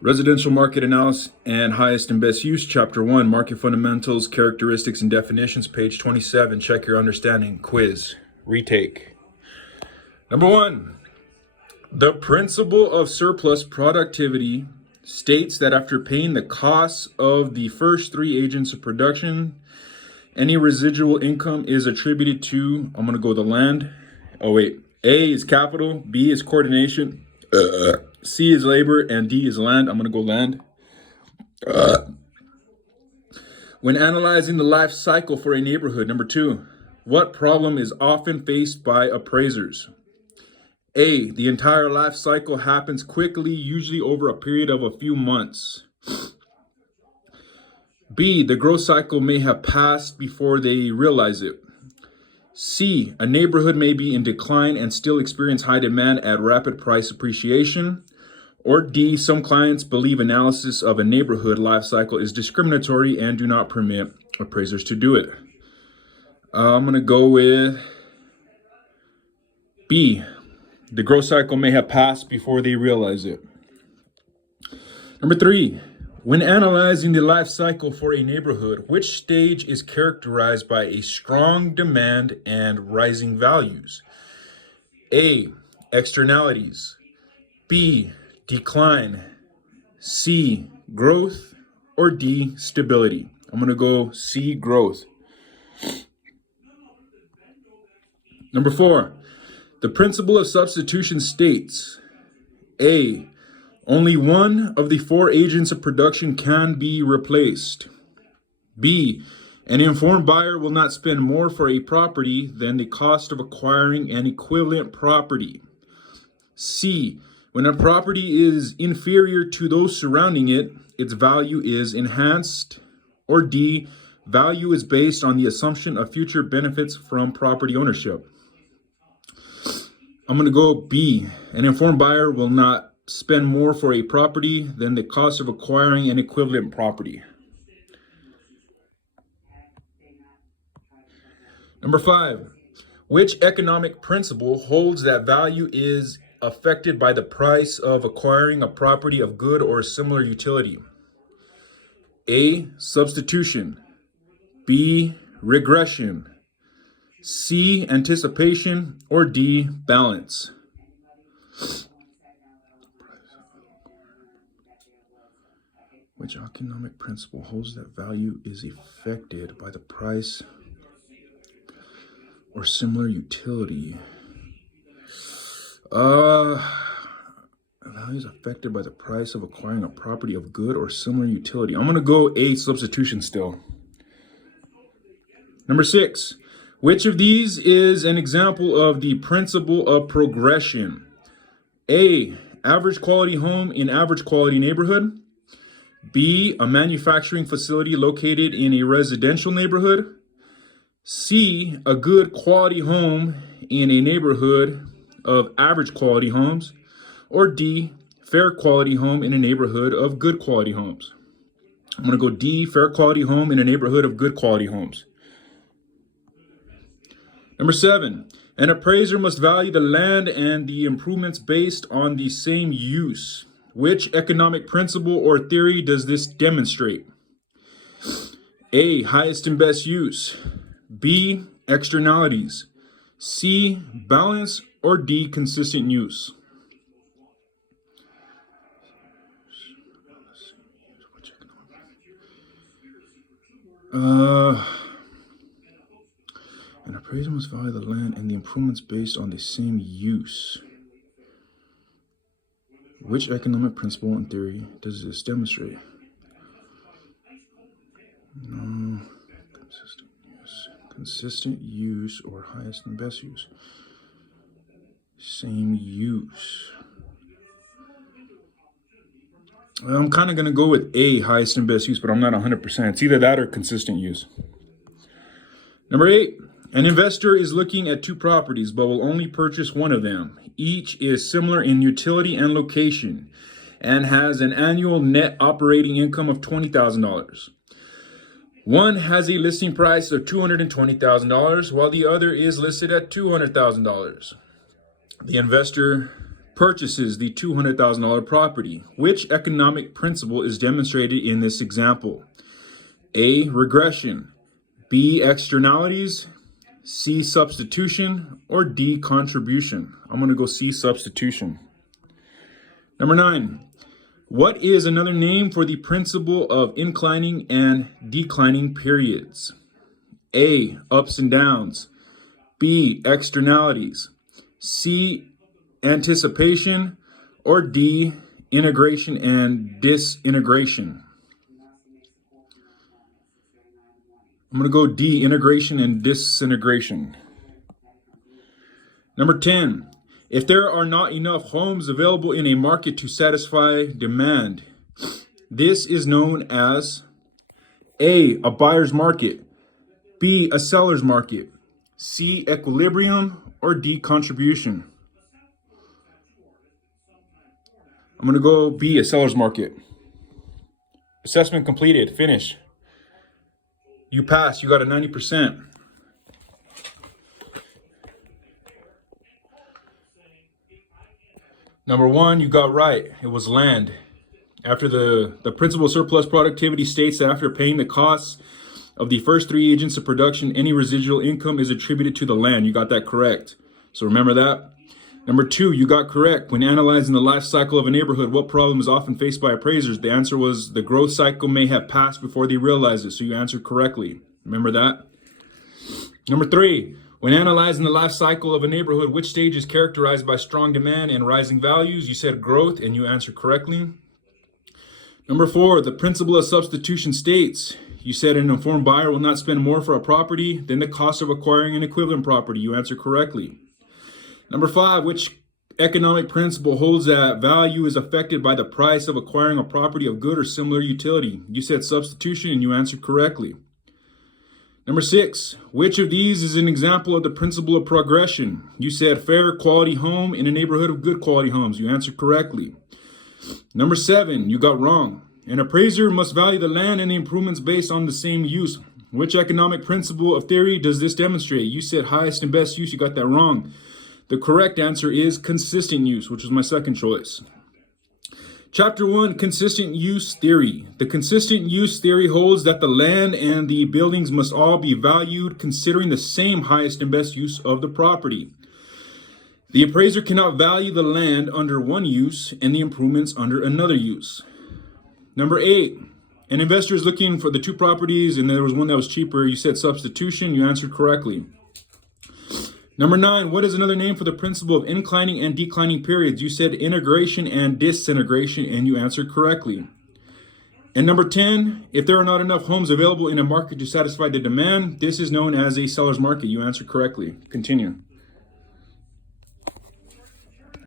Residential market analysis and highest and best use, chapter 1, market fundamentals, characteristics and definitions, page 27. Check your understanding quiz. Retake. Number 1, the principle of surplus productivity states that after paying the costs of the first 3 agents of production, any residual income is attributed to, I'm going to go the land. A is capital, B is coordination, C is labor, and D is land. I'm going to go land. When analyzing the life cycle for a neighborhood, number 2, what problem is often faced by appraisers? A, the entire life cycle happens quickly, usually over a period of a few months. B, the growth cycle may have passed before they realize it. C, a neighborhood may be in decline and still experience high demand at rapid price appreciation. Or D, some clients believe analysis of a neighborhood life cycle is discriminatory and do not permit appraisers to do it. I'm going to go with B, the growth cycle may have passed before they realize it. Number 3, when analyzing the life cycle for a neighborhood, which stage is characterized by a strong demand and rising values? A, externalities. B, decline. C, growth. Or D, stability. I'm going to go C, growth. Number 4, the principle of substitution states A, only one of the 4 agents of production can be replaced. B, an informed buyer will not spend more for a property than the cost of acquiring an equivalent property. C, when a property is inferior to those surrounding it, its value is enhanced. Or D, value is based on the assumption of future benefits from property ownership. I'm going to go B, an informed buyer will not spend more for a property than the cost of acquiring an equivalent property. Number 5, which economic principle holds that value is affected by the price of acquiring a property of good or similar utility? A, substitution. B, regression. C, anticipation. Or D, balance. Which economic principle holds that value is affected by the price or similar utility? Value is affected by the price of acquiring a property of good or similar utility. I'm going to go A, substitution still. Number 6, which of these is an example of the principle of progression? A, average quality home in average quality neighborhood. B, a manufacturing facility located in a residential neighborhood. C, a good quality home in a neighborhood of average quality homes. Or D, fair quality home in a neighborhood of good quality homes. I'm going to go D, fair quality home in a neighborhood of good quality homes. Number 7, an appraiser must value the land and the improvements based on the same use. Which economic principle or theory does this demonstrate? A, highest and best use. B, externalities. C, balance. Or D, consistent use. An appraiser must value the land and the improvements based on the same use. Which economic principle and theory does this demonstrate? No. Consistent use or highest and best use. Same use. I'm kind of going to go with A, highest and best use, but I'm not 100%. It's either that or consistent use. Number 8, an investor is looking at 2 properties, but will only purchase one of them. Each is similar in utility and location and has an annual net operating income of $20,000. One has a listing price of $220,000, while the other is listed at $200,000. The investor purchases the $200,000 property. Which economic principle is demonstrated in this example? A, regression, B, externalities, C, substitution, or D, contribution. I'm going to go C, substitution. Number 9. What is another name for the principle of inclining and declining periods? A, ups and downs, B, externalities, C, anticipation, or D, integration and disintegration. I'm going to go D, integration and disintegration. Number 10. If there are not enough homes available in a market to satisfy demand, this is known as A, a buyer's market, B, a seller's market, C, equilibrium, or D, contribution. I'm going to go B, a seller's market. Assessment completed. Finish. You passed. You got a 90%. Number 1, you got right. It was land. After the principal surplus productivity states that after paying the costs of the first 3 agents of production, any residual income is attributed to the land. You got that correct. So remember that. Number 2, you got correct. When analyzing the life cycle of a neighborhood, what problem is often faced by appraisers? The answer was the growth cycle may have passed before they realized it. So you answered correctly. Remember that. Number 3, when analyzing the life cycle of a neighborhood, which stage is characterized by strong demand and rising values? You said growth, and you answered correctly. Number 4, the principle of substitution states, you said an informed buyer will not spend more for a property than the cost of acquiring an equivalent property. You answered correctly. Number 5, which economic principle holds that value is affected by the price of acquiring a property of good or similar utility? You said substitution, and you answered correctly. Number 6, which of these is an example of the principle of progression? You said fair quality home in a neighborhood of good quality homes. You answered correctly. Number 7, you got wrong. An appraiser must value the land and the improvements based on the same use. Which economic principle of theory does this demonstrate? You said highest and best use. You got that wrong. The correct answer is consistent use, which was my second choice. Chapter 1, consistent use theory. The consistent use theory holds that the land and the buildings must all be valued considering the same highest and best use of the property. The appraiser cannot value the land under one use and the improvements under another use. Number 8, an investor is looking for the 2 properties and there was one that was cheaper. You said substitution. You answered correctly. Number 9, what is another name for the principle of inclining and declining periods? You said integration and disintegration, and you answered correctly. And number 10, if there are not enough homes available in a market to satisfy the demand, this is known as a seller's market. You answered correctly. Continue.